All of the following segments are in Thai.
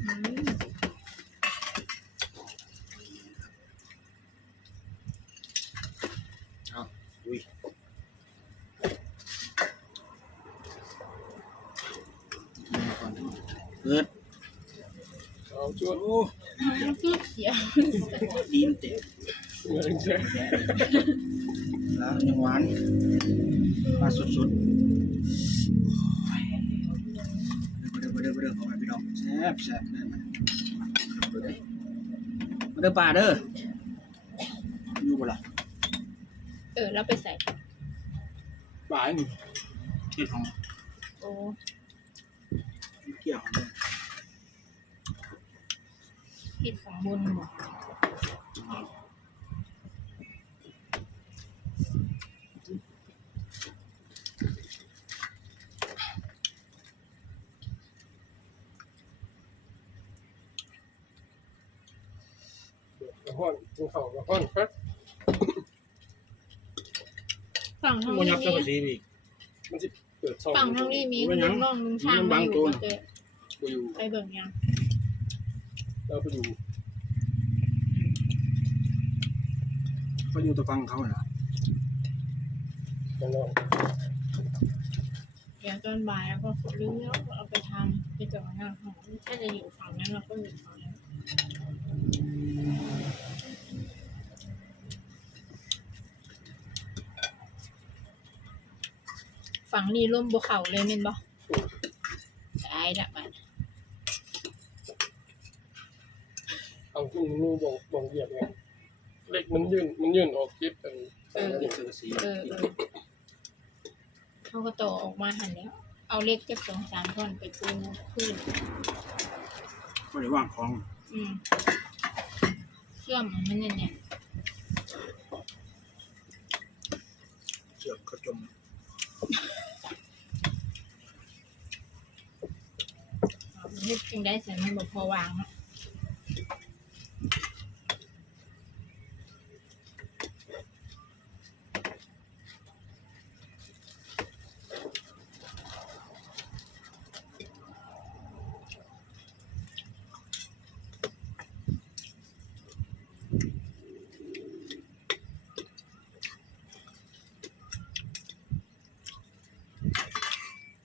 อืมอุ้ยเปิดเอาชวนโอ้น้ำพริกเสียดีมันเตะเงินแช่แล้วยังหวานปลาสดๆ ด้อเด้อเด้อเด้อของพี่น้องแซ่บแซ่บเด้อมาเด้อมาเด้อปลาเด้ออยู่บ่ล่ะเออแล้วไปใส่ปลายนี่เฮ็ดของโอ้เกี่ยวของเด้อพริกของบนหมด ห้อนกินข้าวกระห้อนครับฝั่งทางบ่นี้ยับจังมีซี่อีก มันจะเปิดช่องฝั่งทางนี้มีไม่ยั้งน้องลุงช่างมันบัมางอยู่ตัวก็เจอไปอยู่ไปเบิ่งยังเราไปอยู่ก็อยู่แตะฟังเขาน่ะข้างนอกเดี๋ยวตอนบ่ายแล้วก็รื้อแล้วก็เอาไปทำไปจอดหน้าห้องถ้าจะอยู่ฝั่งนั้นเราก็อยู่ฝั่งนั้น ฝั่งนี้ร่มบัวเขาเลยแม่นบ่ใช่ละมันเอาขึ้นมือบ่งบ่งเหยียบไงเล็กมันยื่นมันยื่นออกคลิปกันเออเด็กเสือสีเออเออเขาก็ต่อออกมาหันแล้ว เอาเล็กจะสองสามท่อนไปปูขึ้นก็ได้วางของอืมเชื่อมมันเนี่ยเนี่ยเสือกเขาจม เล็กจึงได้ใส่มันบอกพอวางเนาะ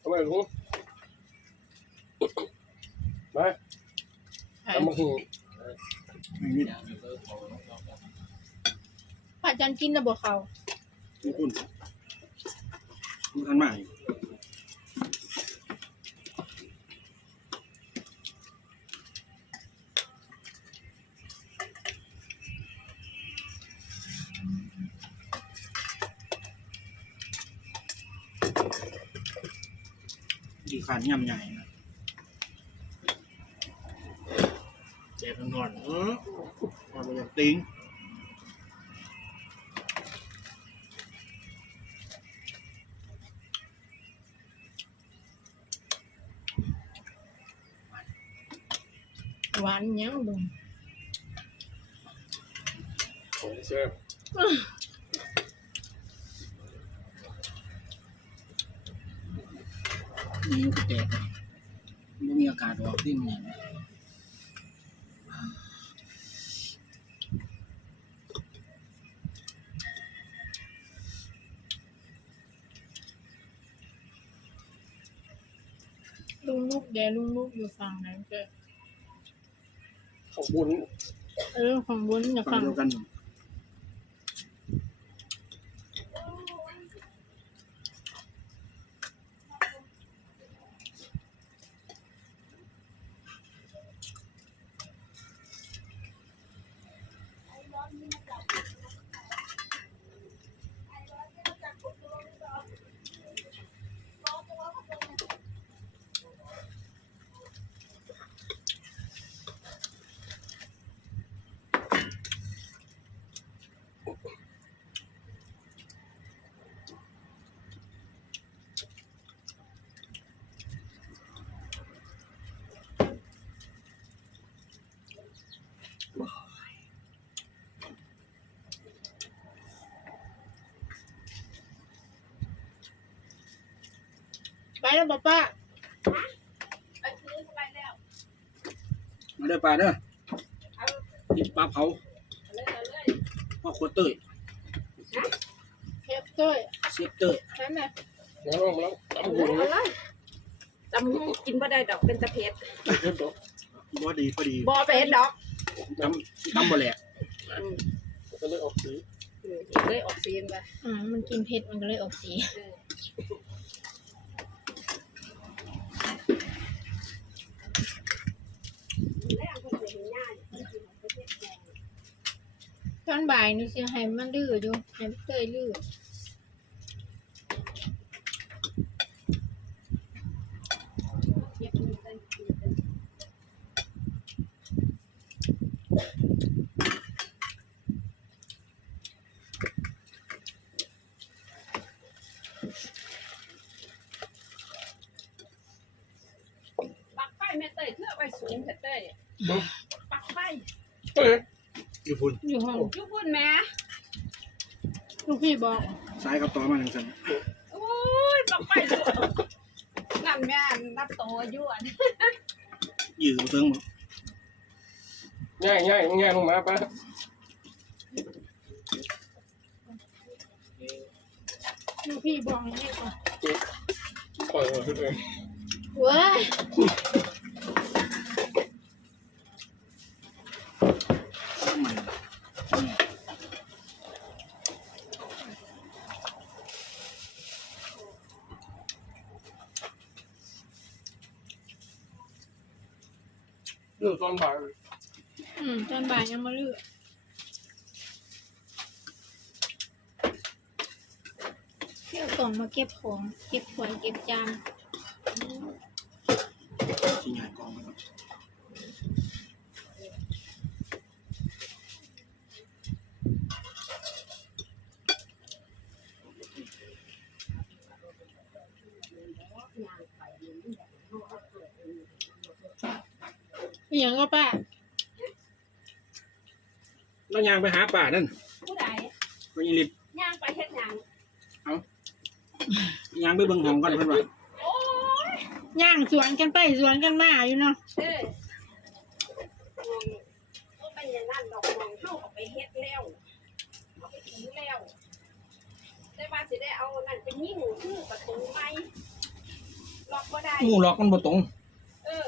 ทำไมรู้ มาใช่ทำมาหูไม่มีป้าจันกินระบบเขาคุณคุณคุณทันมาอยู่ดีขานย่ำใหญ่นะ แจกนอนๆเออมาไปอย่างติงหวานยังบุญของแช่บมีอยู่กระแตกเลยไม่มีอากาศออกที่มัน ลุงลูกแดลุงลูกอยู่ฝั่งไหนเจอของบุญเออฝั่งบนอย่าฝั่ฝั่งงเดียวกัน ไปแล้วป้าป้ามาเด้อป่าเด้อเอากินปลาเผาเลยเอาเลยพ่อโคตรเต้ยเชฟเต้ยเสียบเต้ยใช่ไหมแล้วลงมาแล้วเอาตำเลหูยเอาเลยตำหูกินบ่ได้ดอกเป็นตะเพ็ดเผ็ดดอกบ่ดีพอดีบ่เป็นดอกน้ำน้ำบ่แหลกอืมก็เลยออกสีอืมเลยออกซีนไปอ่ามันกินเผ็ดมันก็เลยออกสี เออแล้วคนเห็นง่ายคนกินของประเทศแดง ตอนบ่ายนี่สิให้มันดื้ออยู่ให้เต้ยดื้อเก็บเงินได้กินได้ปักไฟแม่เต้ยเพื่อไว้สูงแต่เต้ยปักไฟเฮ้ย อยู่พุ่นอยู่ห้องยุบุ่นแม่ลูกพี่บอกสายกับต่อมาหนึ่งสันโอ้ยปักไฟลูกนั่นแม่นับโตอยู่อันยื้อบ่เทิงบ่ง่ายง่ายง่ายลงมาป้าลูกพี่บอกอย่างนี้ก่อนปล่อยมาขึ้นเลยเว้ย อตอนบ่ายอืมตอนบ่ายยังมาเลือกเที่ยวกล่องมาเก็บของ เก็บถ้วยเก็บจาน อหย่างก็ป้าแล้วยางไปหาป่านั่นผู้ใดไปยิลิดย่างไปเฮ็ดหยังยางไปเบิ่งห้องก่อนเพิ่นว่าโอ้ยย่างสวนกันไปสวนกันมาอยู่เนาะเด้อมองก็เป็นอย่างนั้นดอกมองเข้าเอาไปเฮ็ดแล้วเอาไปถือแล้วแต่ว่าสิได้เอานั่นไปยิ่งคือประตูไม้ล็อกบ่ได้หมู่ล็อกมันบ่ตรง เออ